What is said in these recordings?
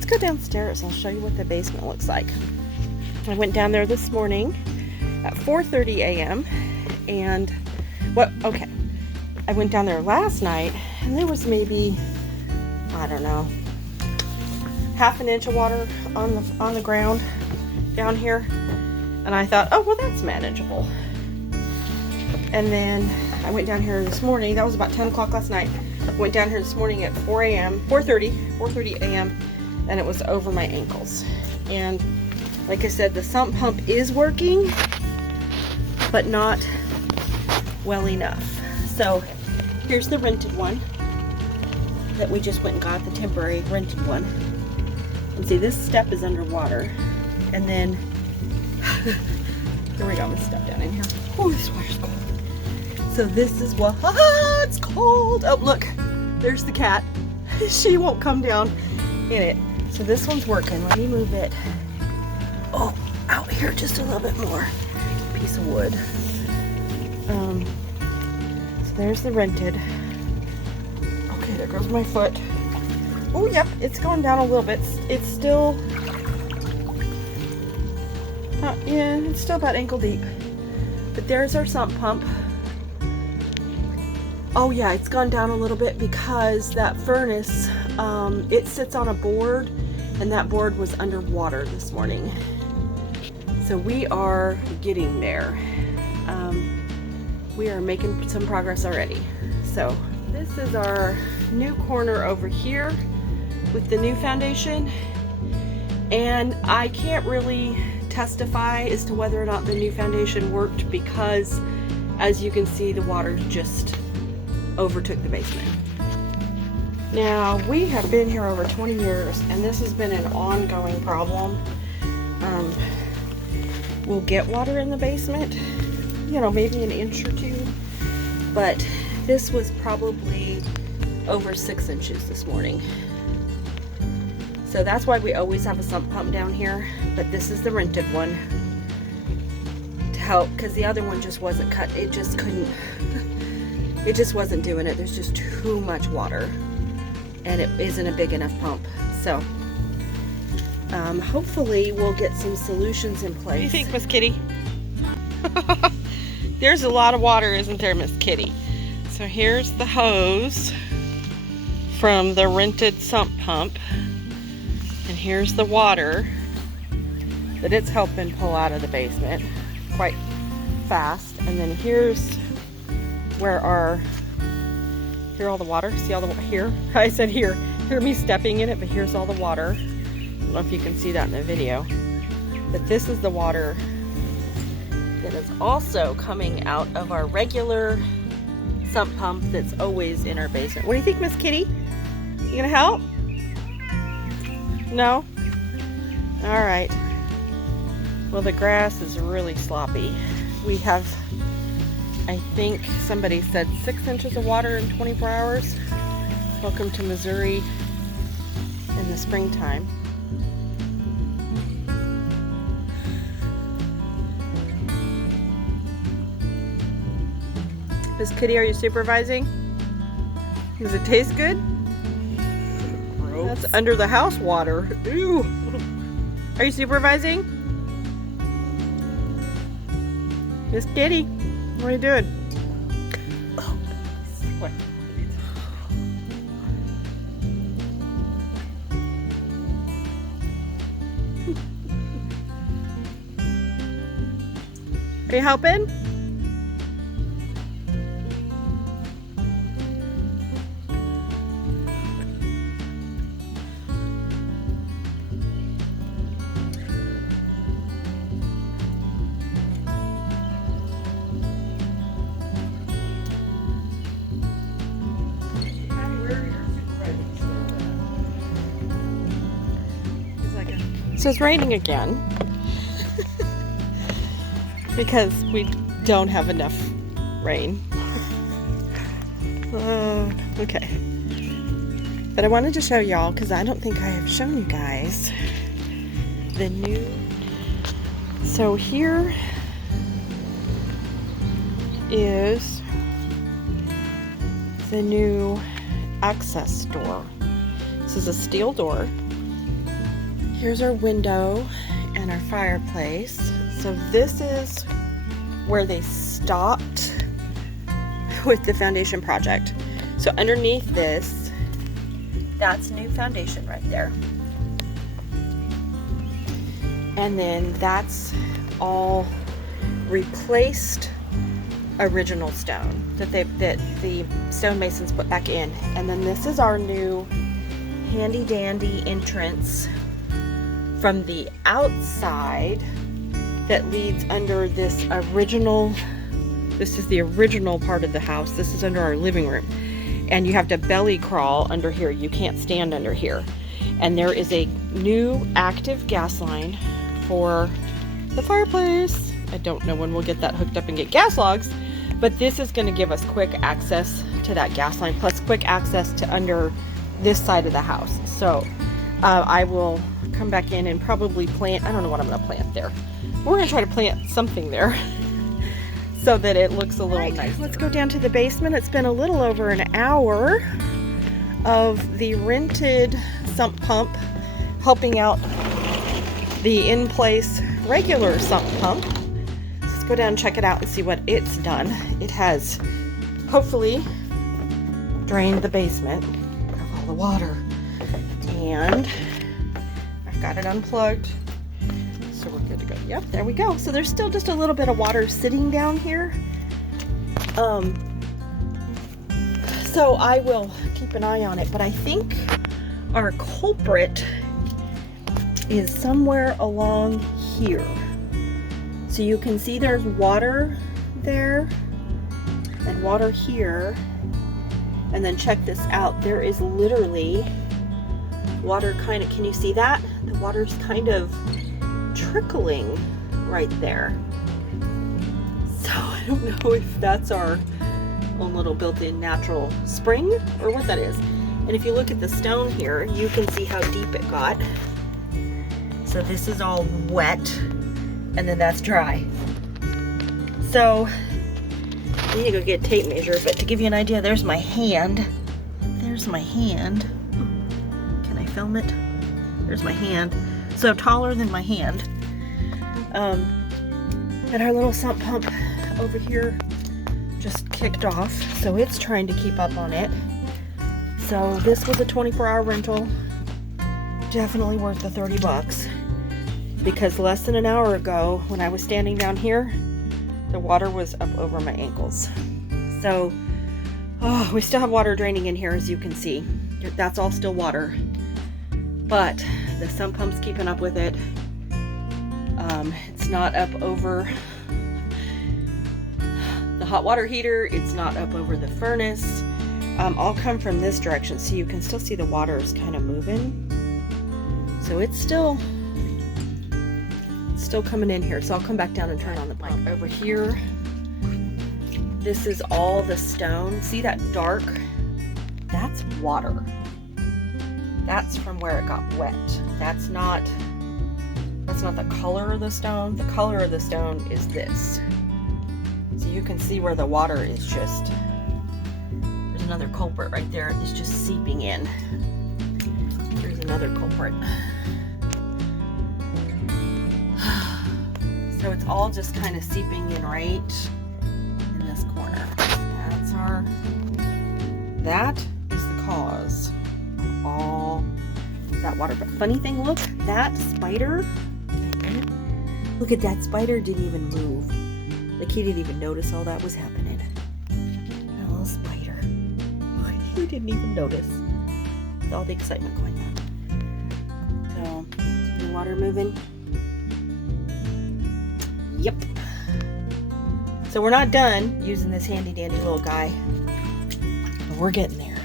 let's go downstairs. I'll show you what the basement looks like. I went down there this morning at 4:30 a.m. and okay. I went down there last night and there was maybe, I don't know, half an inch of water on the ground down here. And I thought, oh, well, that's manageable. And then I went down here this morning. That was about 10 o'clock last night. Went down here this morning at 4:30 a.m. and it was over my ankles. And like I said, the sump pump is working, but not well enough. So here's the rented one that we just went and got, the temporary rented one. And see, this step is underwater. And then, here we go, I'm gonna step down in here. Oh, this water's cold. So this is what, it's cold. Oh, look, there's the cat. She won't come down in it. So this one's working. Let me move it. Oh, out here just a little bit more. Piece of wood. So there's the rented. Okay, there goes my foot. Oh, yep, it's going down a little bit. It's still, yeah, it's still about ankle deep. But there's our sump pump. Oh yeah, it's gone down a little bit because that furnace, it sits on a board, and that board was underwater this morning. So we are getting there. We are making some progress already. So this is our new corner over here with the new foundation. And I can't really testify as to whether or not the new foundation worked because, as you can see, the water just overtook the basement. Now, we have been here over 20 years and this has been an ongoing problem. We'll get water in the basement, you know, maybe an inch or two, but this was probably over 6 inches this morning. So that's why we always have a sump pump down here, but this is the rented one to help because the other one just wasn't cut. It just couldn't, it just wasn't doing it. There's just too much water and it isn't a big enough pump. So hopefully we'll get some solutions in place. What do you think, Miss Kitty? There's a lot of water, isn't there, Miss Kitty? So here's the hose from the rented sump pump. And here's the water that it's helping pull out of the basement quite fast. And then here's where hear all the water? See all the here? I said here. Hear me stepping in it, but here's all the water. I don't know if you can see that in the video. But this is the water that is also coming out of our regular sump pump that's always in our basement. What do you think, Miss Kitty? You gonna help? No? Alright. Well, the grass is really sloppy. We have, I think somebody said 6 inches of water in 24 hours. Welcome to Missouri in the springtime. Miss Kitty, are you supervising? Does it taste good? Gross. That's under the house water. Ew. Are you supervising? Miss Kitty, what are you doing? What? Are you helping? So it's raining again because we don't have enough rain. Okay. But I wanted to show y'all, because I don't think I have shown you guys, the new... So here is the new access door. This is a steel door. Here's our window and our fireplace. So this is where they stopped with the foundation project. So underneath this, that's new foundation right there. And then that's all replaced original stone that the stonemasons put back in. And then this is our new handy dandy entrance from the outside that leads under this original, this is the original part of the house. This is under our living room. And you have to belly crawl under here. You can't stand under here. And there is a new active gas line for the fireplace. I don't know when we'll get that hooked up and get gas logs, but this is going to give us quick access to that gas line, plus quick access to under this side of the house. So I will come back in and probably plant, I don't know what I'm going to plant there. We're going to try to plant something there so that it looks a little nice. Let's go down to the basement. It's been a little over an hour of the rented sump pump helping out the in-place regular sump pump. Let's go down and check it out and see what it's done. It has hopefully drained the basement of all the water, and I've got it unplugged, so we're good to go. Yep, there we go. So there's still just a little bit of water sitting down here. So I will keep an eye on it, but I think our culprit is somewhere along here. So you can see there's water there and water here. And then check this out. There is literally water kind of, can you see that? The water's kind of trickling right there. So I don't know if that's our own little built-in natural spring or what that is. And if you look at the stone here, you can see how deep it got. So this is all wet, and then that's dry. So I need to go get a tape measure, but to give you an idea, there's my hand. There's my hand. Can I film it? There's my hand. So taller than my hand. And our little sump pump over here just kicked off, so it's trying to keep up on it. So this was a 24-hour rental. Definitely worth the $30, because less than an hour ago when I was standing down here, the water was up over my ankles. So we still have water draining in here, as you can see. That's all still water, but the sump pump's keeping up with it. It's not up over the hot water heater. It's not up over the furnace. I'll come from this direction so you can still see the water is kind of moving. So it's still coming in here. So I'll come back down and turn on the pump. Over here, this is all the stone. See that dark? That's water. That's from where it got wet. That's not the color of the stone. The color of the stone is this. So you can see where the water is just, there's another culprit right there. It's just seeping in. There's another culprit. So it's all just kind of seeping in right in this corner. That is the cause of all that water. But funny thing, look, that spider, look at that spider, didn't even move. Like he didn't even notice all that was happening. That little spider. He didn't even notice with all the excitement going on. So, see the water moving? Yep. So we're not done using this handy dandy little guy, but we're getting there.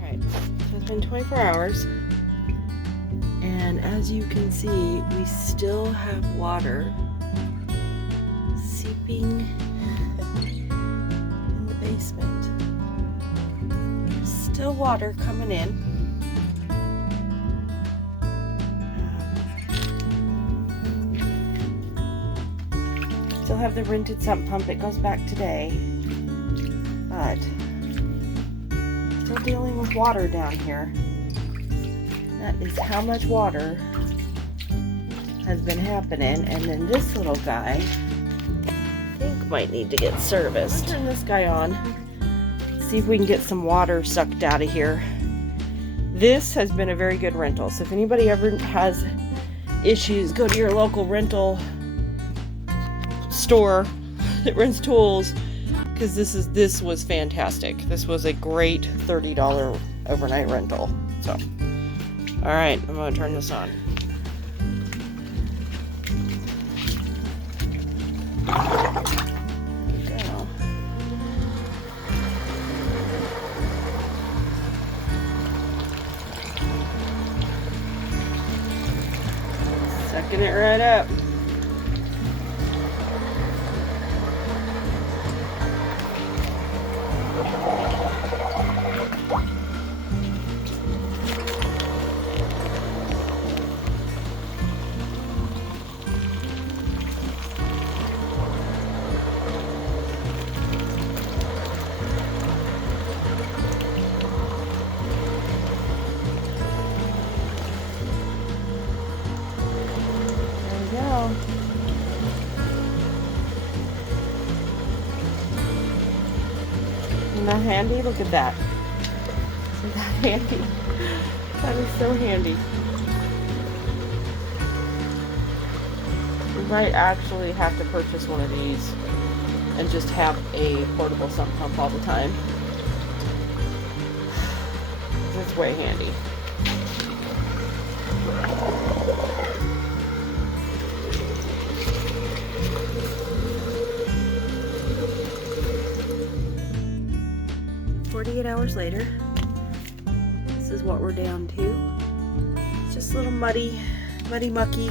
Alright, so it's been 24 hours, and as you can see, we still have water seeping in the basement. There's still water coming in. Still have the rented sump pump. It goes back today, but still dealing with water down here. That is how much water has been happening. And then this little guy, I think, might need to get serviced. I'll turn this guy on. See if we can get some water sucked out of here. This has been a very good rental. So if anybody ever has issues, go to your local rental store that rents tools, because this was fantastic. This was a great $30 overnight rental. So, all right, I'm gonna turn this on. There we go. Sucking it right up. Isn't that handy? Look at that. Isn't that handy? That is so handy. We might actually have to purchase one of these and just have a portable sump pump all the time. That's way handy. Hours later, this is what we're down to. It's just a little muddy, mucky,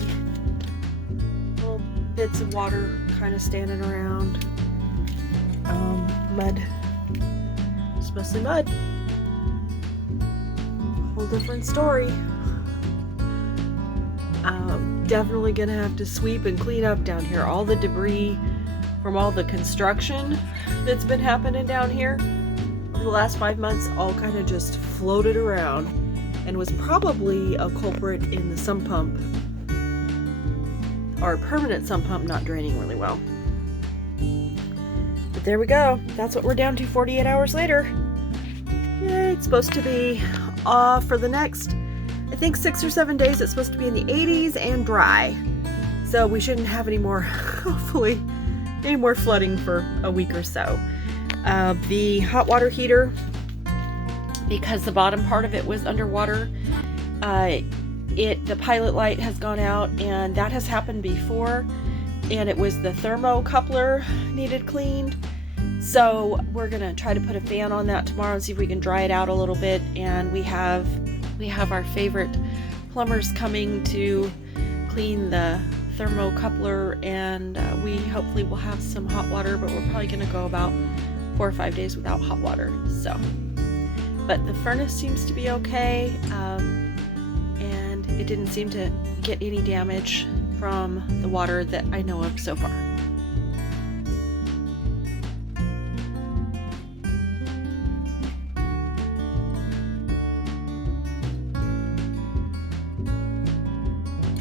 little bits of water kind of standing around. Mud. It's mostly mud. Whole different story. Definitely gonna have to sweep and clean up down here. All the debris from all the construction that's been happening down here the last 5 months all kind of just floated around and was probably a culprit in the sump pump, our permanent sump pump, not draining really well. But there we go. That's what we're down to 48 hours later. Yay, it's supposed to be off for the next, I think, 6 or 7 days. It's supposed to be in the 80s and dry. So we shouldn't have any more, hopefully, any more flooding for a week or so. The hot water heater, because the bottom part of it was underwater, the pilot light has gone out, and that has happened before, and it was the thermocoupler needed cleaned. So we're gonna try to put a fan on that tomorrow and see if we can dry it out a little bit. And we have our favorite plumbers coming to clean the thermocoupler, and we hopefully will have some hot water, but we're probably gonna go about 4 or 5 days without hot water. So, but the furnace seems to be okay, and it didn't seem to get any damage from the water that I know of so far.